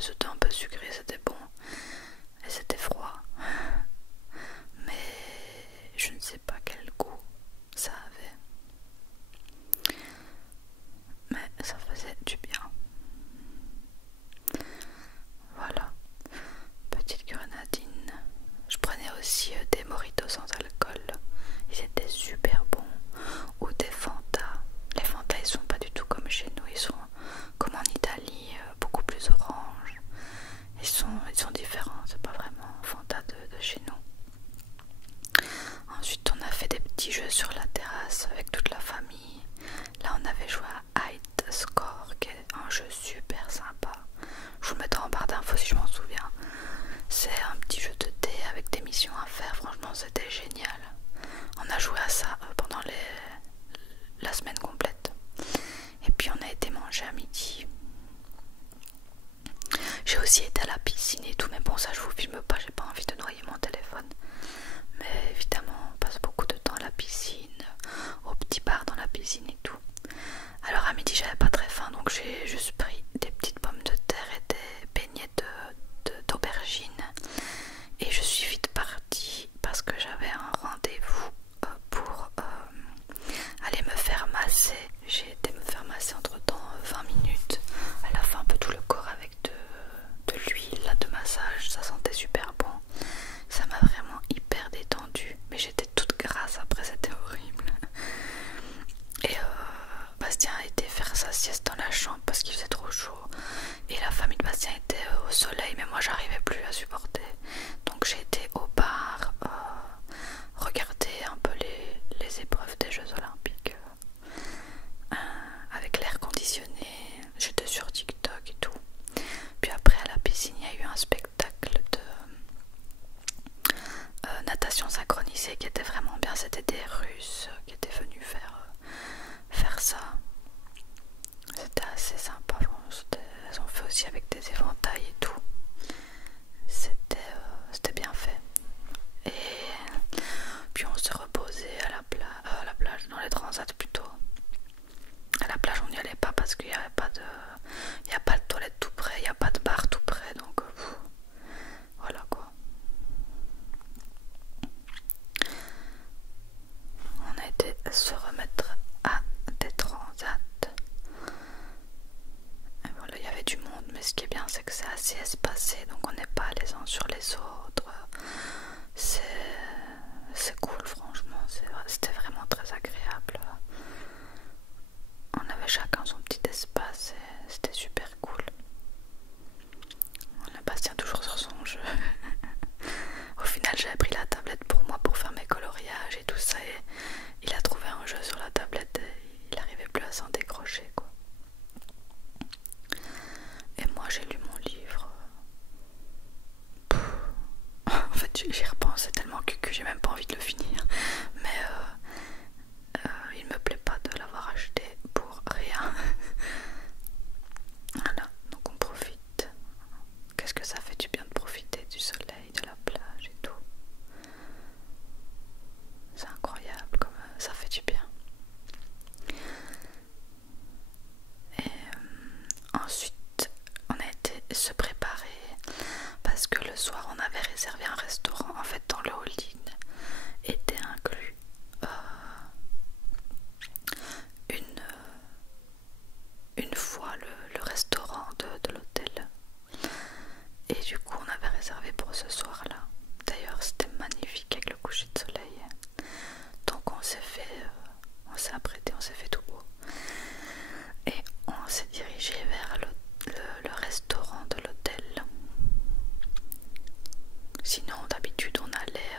c'était un peu sucré, c'était bon. Et c'était froid. Mais je ne sais pas quel goût ça avait. Mais ça faisait du bien. Voilà. Petite grenadine. Je prenais aussi des mojitos sans alcool. Ils étaient super bons. Ou des Fanta. Les Fanta ils sont pas du tout comme chez nous. Ils sont comme en Italie, beaucoup plus orange. Ils sont différents. C'est pas vraiment Fanta de chez nous. Ensuite on a fait des petits jeux sur la terrasse avec toute la famille. Là on avait joué à Hide Score qui est un jeu super sympa. Je vous le mettrai en barre d'infos si je m'en souviens. C'est un petit jeu de dés avec des missions à faire, franchement c'était génial. On a joué à ça pendant la semaine complète. Et puis on a été manger à midi. J'ai aussi été à la piscine et tout, mais bon ça je vous filme pas, j'ai pas envie de noyer mon téléphone. Mais évidemment on passe beaucoup de temps à la piscine, au petit bar dans la piscine et tout. Alors à midi j'avais pas très faim, donc j'ai juste pris des petites pommes de terre et des beignets d'aubergine. Et je suis vite partie parce que j'avais un rendez-vous pour aller me faire masser. J'ai été me faire masser entre temps 20 minutes. Elle a fait un peu tout le corps avec de l'huile là, de massage, ça sentait super bon. Ça m'a vraiment hyper détendue, mais j'étais toute grasse après, c'était horrible. Et Bastien a été faire sa sieste dans la chambre parce qu'il faisait trop chaud. Et la famille de Bastien était au soleil, mais moi j'arrivais plus à supporter. Donc j'ai été au bar, regarder un peu les épreuves des Jeux Olympiques avec l'air conditionné. J'étais sur TikTok et tout. Puis après à la piscine il y a eu un spectacle de natation synchronisée qui était vraiment bien. C'était des Russes qui étaient venus faire ça. C'était assez sympa. Elles ont fait aussi avec des éventails et tout. C'était bien fait. Et puis on se reposait à la plage, dans les transats plutôt. À la plage on n'y allait pas parce qu'il n'y avait pas de... Il n'y a pas de toilette tout près, il n'y a pas de bar tout près, donc voilà quoi. On a été se remettre à des transats. Et voilà, il y avait du monde, mais ce qui est bien c'est que c'est assez espacé, donc on n'est pas les uns sur les autres. C'est cool franchement, c'était vraiment très agréable. On avait chacun son petit espace et c'était super cool. On a Bastien toujours sur son jeu. Au final j'avais pris la tablette pour moi pour faire mes coloriages et tout ça et il a trouvé un jeu sur la tablette et il n'arrivait plus à s'en décrocher quoi. Et moi j'ai lu mon livre. En fait j'y repense, c'est tellement cucu, j'ai même pas envie de le finir. Mais il me plaît pas de l'avoir acheté pour rien. Voilà, donc on profite. Qu'est-ce que ça fait du bien de profiter du soleil, de la plage et tout. C'est incroyable comme ça fait du bien. Et ensuite on a été se préparer parce que le soir on avait réservé un restaurant. En fait dans le all-in était inclus une fois le restaurant de l'hôtel. Et du coup on avait réservé pour ce soir là. D'ailleurs c'était magnifique avec le coucher de soleil. Donc on s'est apprêté, on s'est fait tout beau. Et on s'est dirigé vers le restaurant de l'hôtel. Sinon d'habitude on allait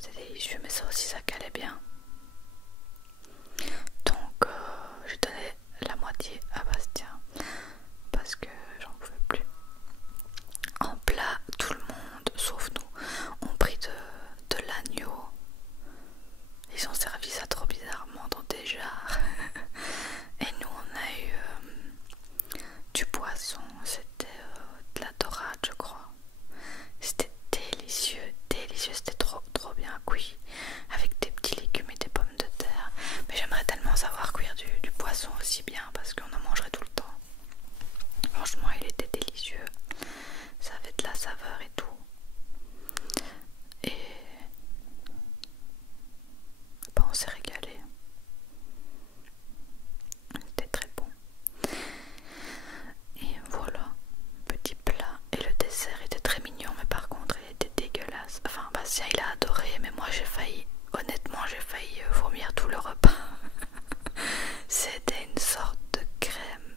c'était délicieux, mais ça aussi ça calait bien. Donc j'ai donné la moitié à Bastien parce que j'en pouvais plus. En plat, tout le monde, sauf nous, ont pris de l'agneau. Ils ont servi ça trop bizarrement dans des jarres. Et nous on a eu du poisson, c'était de la dorade je crois. C'était délicieux, délicieux, c'était trop bien cuit avec des petits légumes et des pommes de terre. Mais j'aimerais tellement savoir cuire du poisson aussi bien parce qu'on en mangerait tout le temps. Franchement il était délicieux, ça avait de la saveur et tout. Et ben, on s'est régalé. C'était très bon. Et voilà, petit plat. Et le dessert était très mignon, mais par contre il était dégueulasse. Enfin Bastien il a adoré, mais moi j'ai failli, honnêtement j'ai failli vomir tout le repas. C'était une sorte de crème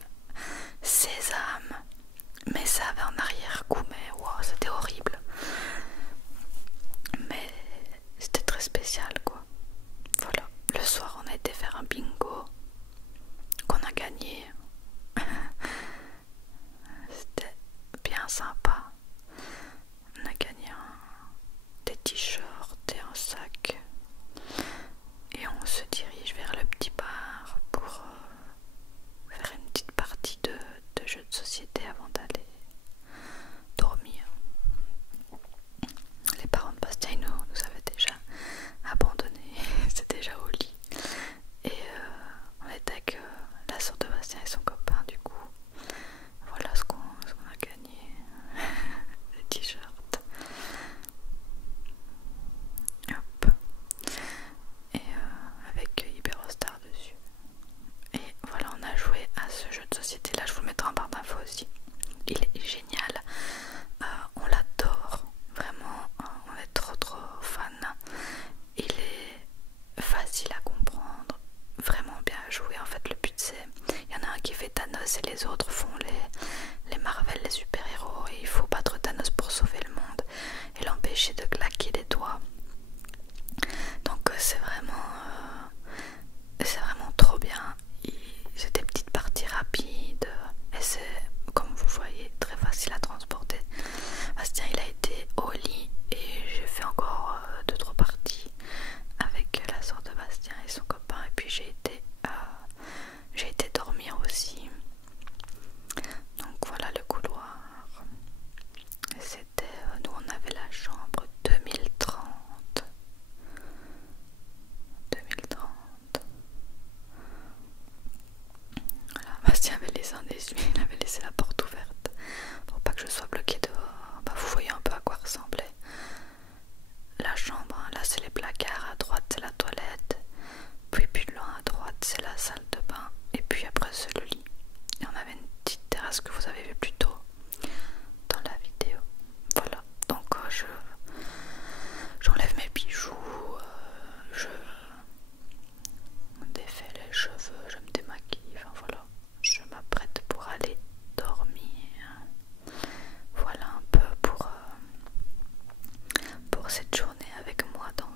sésame, mais ça avait un arrière-goût, mais wow, c'était horrible. Mais c'était très spécial quoi. Voilà, le soir on a été faire un bingo qu'on a gagné. C'était bien sympa. On a gagné des t-shirts et un sac. Et on se dirige vers le petit bar pour faire une petite partie de jeux de société avant d'aller dormir. Les parents de Bastien nous avaient déjà abandonnés, c'était déjà au lit. Et on était avec la soeur de Bastien et son copain du coup. Voilà ce qu'on a gagné. Des t-shirts. Hop. Et avec Iberostar dessus. Et voilà, on a joué à ce jeu de société là, je vous le mettrai en barre d'infos aussi. Il est génial, on l'adore, vraiment, on est trop fan. Il est facile à comprendre, vraiment bien joué. En fait le but c'est, il y en a un qui fait Thanos et les autres font les Marvel, les super-héros, et il faut battre Thanos pour sauver le monde et l'empêcher de claquer des doigts. Donc c'est vraiment trop bien. C'est des petites parties rapides et c'est, comme vous voyez, très facile à transporter. Bastien il a été au lit et j'ai fait encore 2-3 parties avec la soeur de Bastien et son copain, et puis j'ai été dormir aussi. Donc voilà le couloir. C'était, nous on avait la chambre 2030. Voilà, Bastien avait laissé un essuie, il avait laissé la porte ouverte pour pas que je sois bloquée dehors. Bah, vous voyez un peu à quoi ressemblait la chambre, hein. Là c'est les placards, à droite c'est la toilette, puis plus loin à droite c'est la salle de bain, et puis après c'est le lit. Et on avait une petite terrasse que vous avez vu plus tôt dans la vidéo. Voilà, donc j'enlève mes bijoux, je défais les cheveux, je me démaquille, enfin voilà, je m'apprête pour aller dormir. Voilà un peu pour cette journée avec moi dans